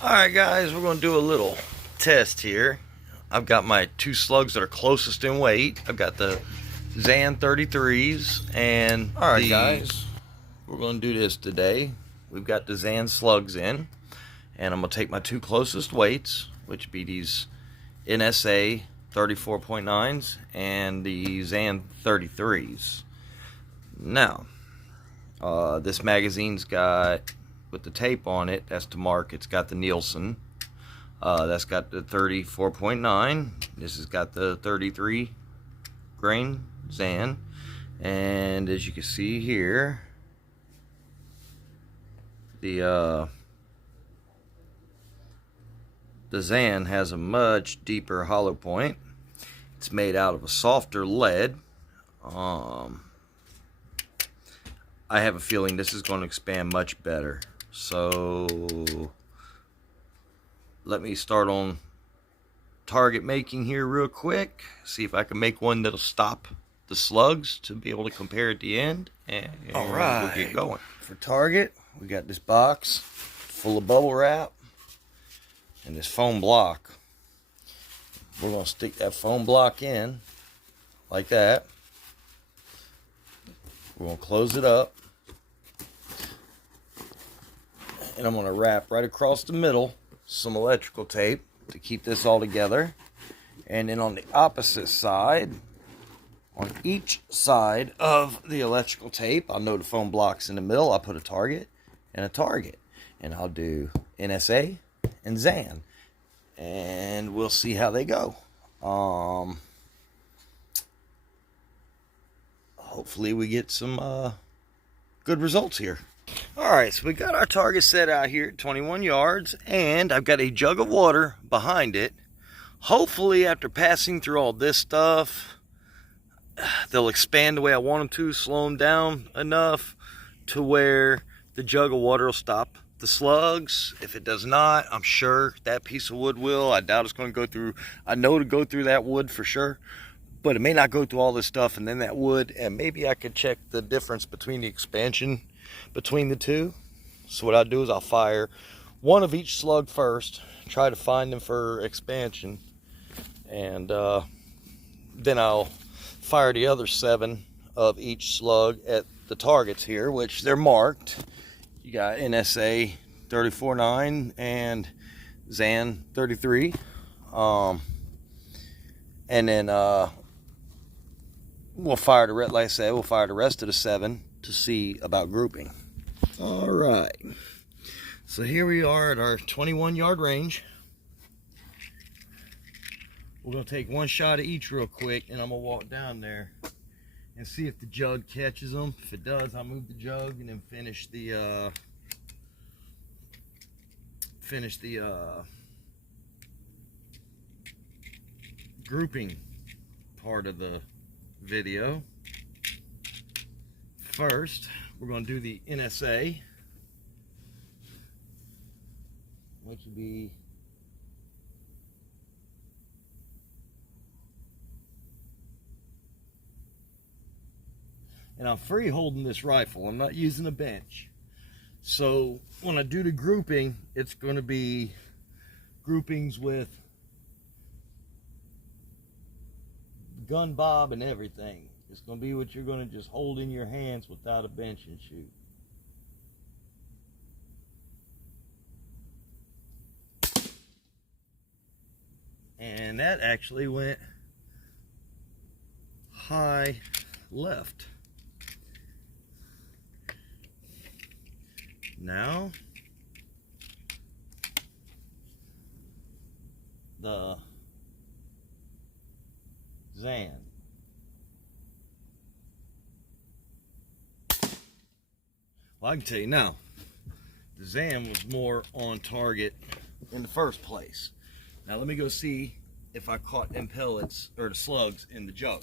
Alright guys, we're going to do a little test here. I've got my two slugs that are closest in weight. I've got the Zan 33s and alright guys, we're going to do this today. We've got the Zan slugs in, and I'm going to take my two closest weights, which be these NSA 34.9s and the Zan 33s. Now, this magazine's got, with the tape on it, that's to mark, it's got the Nielsen. That's got the 34.9. This has got the 33 grain Zan. And as you can see here, the Zan has a much deeper hollow point. It's made out of a softer lead. I have a feeling this is going to expand much better. So let me start on target making here real quick. See if I can make one that'll stop the slugs to be able to compare at the end. And we'll get going. For target, we got this box full of bubble wrap and this foam block. We're going to stick that foam block in like that. We're going to close it up. And I'm going to wrap right across the middle some electrical tape to keep this all together. And then on the opposite side, on each side of the electrical tape, I'll know the foam block's in the middle. I'll put a target and a target. And I'll do NSA and Zan. And we'll see how they go. Hopefully we get some good results here. Alright, so we got our target set out here at 21 yards, and I've got a jug of water behind it. Hopefully after passing through all this stuff, they'll expand the way I want them to, slow them down enough to where the jug of water will stop the slugs. If it does not, I'm sure that piece of wood will. I doubt it's going to go through. I know to go through that wood for sure, but it may not go through all this stuff and then that wood, and maybe I could check the difference between the expansion between the two. So what I'll do is I'll fire one of each slug first, try to find them for expansion, and then I'll fire the other 7 of each slug at the targets here, which they're marked. You got NSA 34.9 and Zan 33. And then we'll fire the rest, like I said, we'll fire the rest of the 7 to see about grouping. All right. So here we are at our 21-yard range. We're going to take one shot of each real quick, and I'm going to walk down there and see if the jug catches them. If it does, I'll move the jug and then finish the grouping part of the video. First, we're going to do the NSA, which would be and I'm free holding this rifle. I'm not using a bench. So when I do the grouping, it's going to be groupings with gun bob and everything. It's going to be what you're going to just hold in your hands without a bench and shoot. And that actually went high left. Now, the Zan. Well, I can tell you now, the Zan was more on target in the first place. Now let me go see if I caught them pellets or the slugs in the jug.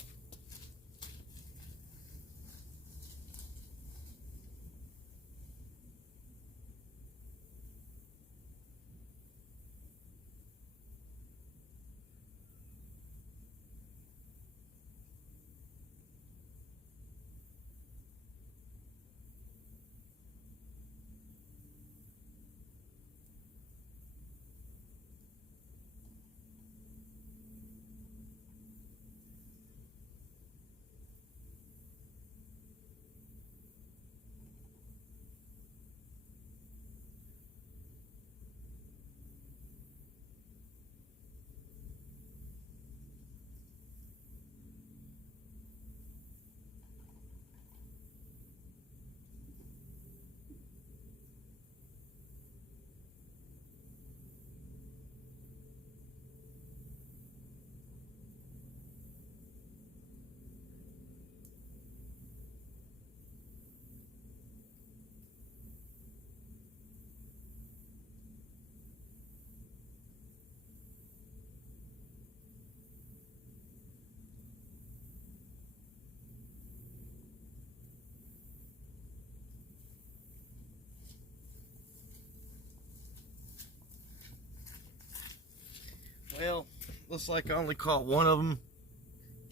Well, looks like I only caught one of them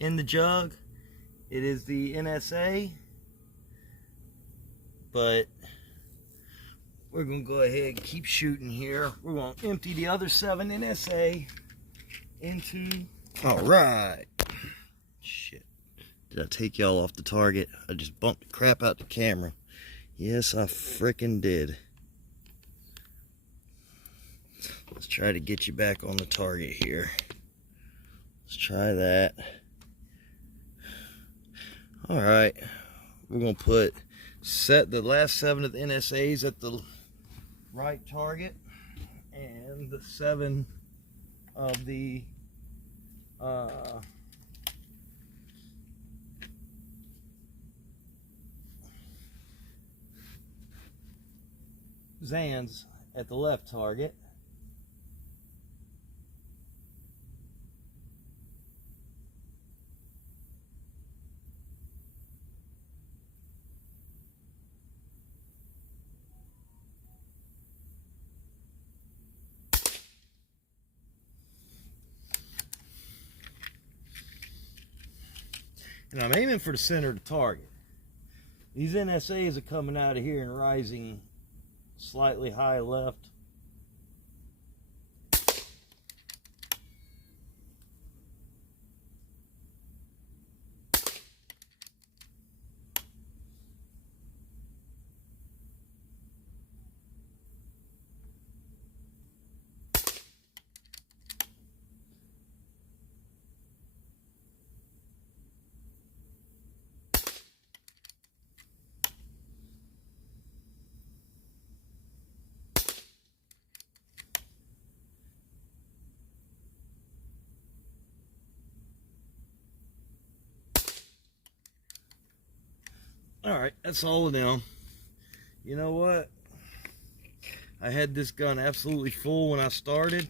in the jug. It is the NSA, but we're gonna go ahead and keep shooting here. We're gonna empty the other 7 NSA into. All right. Shit. Did I take y'all off the target? I just bumped the crap out the camera. Yes, I frickin' did. Let's try to get you back on the target here. Let's try that. All right. We're going to set the last 7 of the NSAs at the right target, and the 7 of the Zans at the left target. And I'm aiming for the center of the target. These NSAs are coming out of here and rising slightly high left. All right, that's all of them. You know what? I had this gun absolutely full when I started.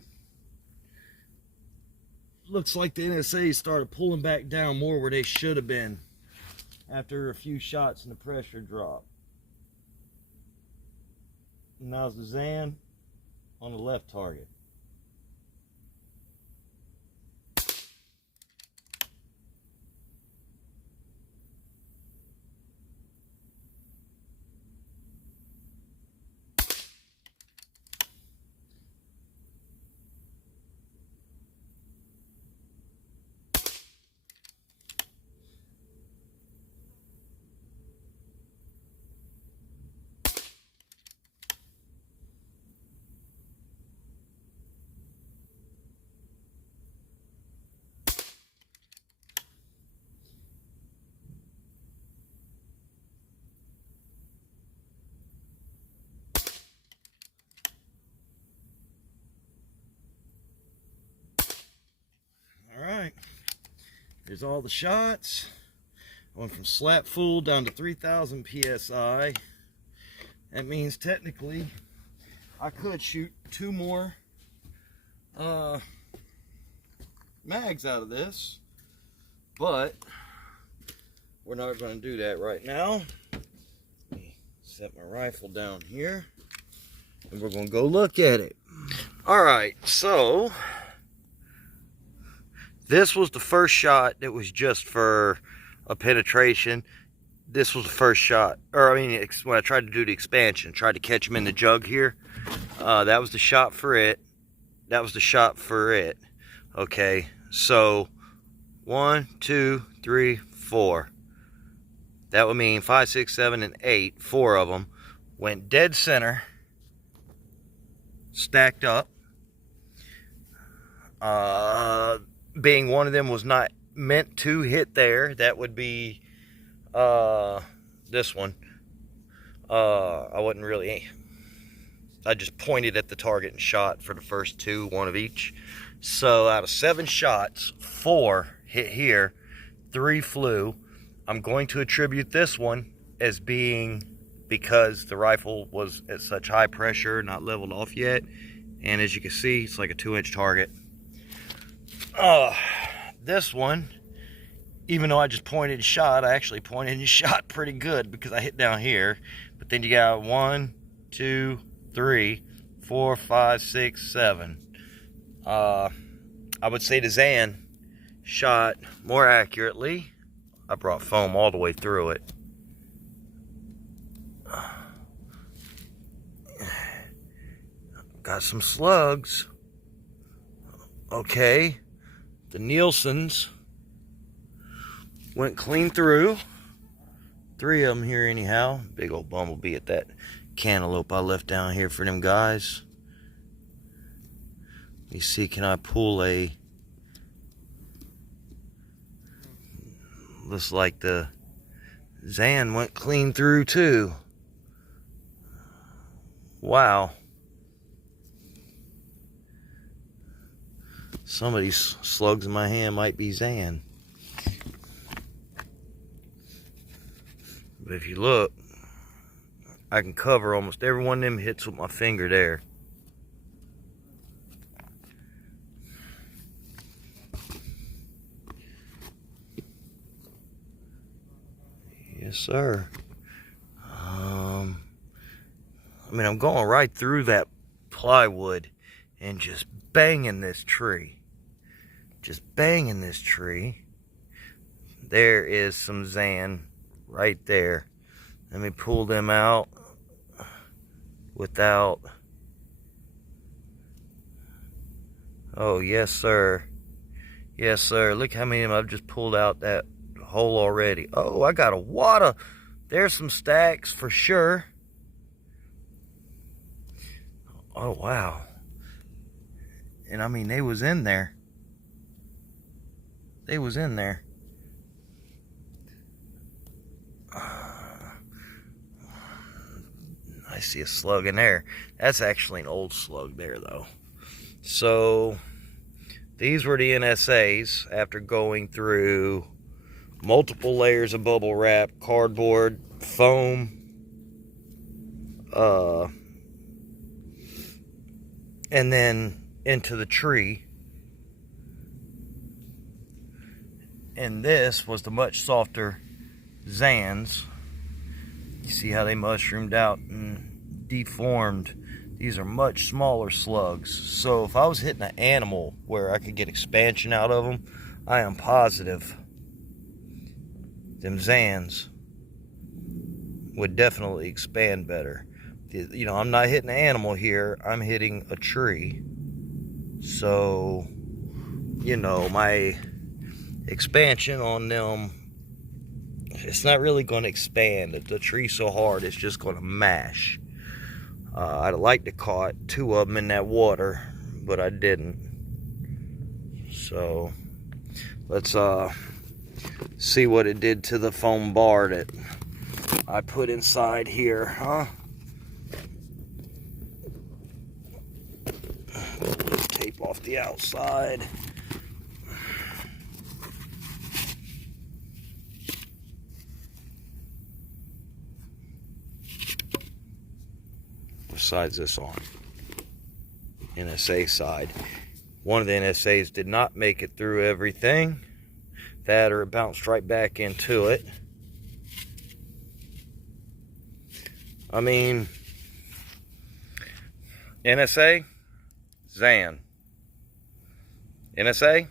Looks like the NSA started pulling back down more where they should have been after a few shots and the pressure dropped. And now's the Zan on the left target. There's all the shots. I went from slap full down to 3,000 PSI. That means technically I could shoot 2 more mags out of this, but we're not going to do that right now. Let me set my rifle down here and we're going to go look at it. All right, so this was the first shot that was just for a penetration. This was the first shot, or I mean, when I tried to do the expansion, tried to catch him in the jug here. That was the shot for it. That was the shot for it. Okay, so 1, 2, 3, 4. That would mean 5, 6, 7, and 8. 4 of them went dead center, stacked up. Being one of them was not meant to hit there, that would be this one. I wasn't really, I just pointed at the target and shot for the first 2, 1 of each. So out of 7 shots, 4 hit here, 3 flew. I'm going to attribute this one as being because the rifle was at such high pressure, not leveled off yet. And as you can see, it's like a 2-inch target. This one, even though I just pointed and shot, I actually pointed and shot pretty good because I hit down here. But then you got 1, 2, 3, 4, 5, 6, 7. I would say the Zan shot more accurately. I brought foam all the way through it. Got some slugs. Okay. The Nielsen's went clean through. 3 of them here anyhow. Big old bumblebee at that cantaloupe I left down here for them guys. Let me see, can I pull a... Looks like the Zan went clean through too. Wow. Some of these slugs in my hand might be Zan. But if you look, I can cover almost every one of them hits with my finger there. Yes, sir. I mean, I'm going right through that plywood and just banging this tree. Just banging this tree. There is some Zan right there. Let me pull them out without... Oh, yes, sir. Yes, sir. Look how many of them I've just pulled out that hole already. Oh, I got a wad of... There's some stacks for sure. Oh, wow. And I mean, they was in there. They was in there. I see a slug in there. That's actually an old slug there, though. So, these were the NSAs after going through multiple layers of bubble wrap, cardboard, foam, and then into the tree. And this was the much softer Zans. You see how they mushroomed out and deformed. These are much smaller slugs. So if I was hitting an animal where I could get expansion out of them, I am positive them Zans would definitely expand better. You know, I'm not hitting an animal here, I'm hitting a tree. So, you know, my expansion on them, it's not really going to expand. The tree's so hard, it's just going to mash. I'd like to caught 2 of them in that water, but I didn't. So, let's see what it did to the foam bar that I put inside here, huh? Tape off the outside. Besides this on NSA side, one of the NSAs did not make it through everything. That or it bounced right back into it. I mean, NSA, Zan. NSA,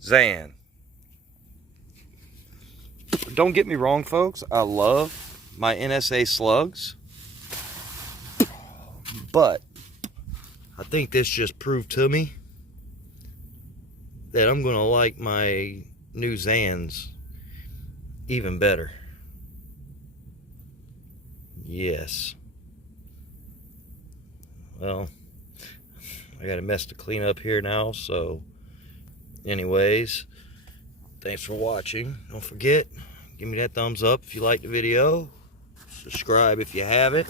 Zan. Don't get me wrong, folks. I love my NSA slugs. But I think this just proved to me that I'm going to like my new Zans even better. Yes. Well, I got a mess to clean up here now, so anyways, thanks for watching. Don't forget, give me that thumbs up if you like the video. Subscribe if you haven't.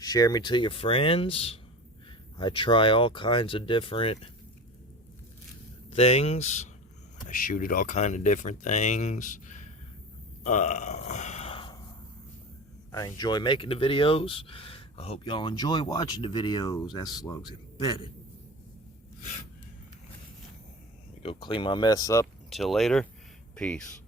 Share me to your friends. I try all kinds of different things. I shoot at all kinds of different things. I enjoy making the videos. I hope y'all enjoy watching the videos. That slug's embedded. Let me go clean my mess up. Until later, peace.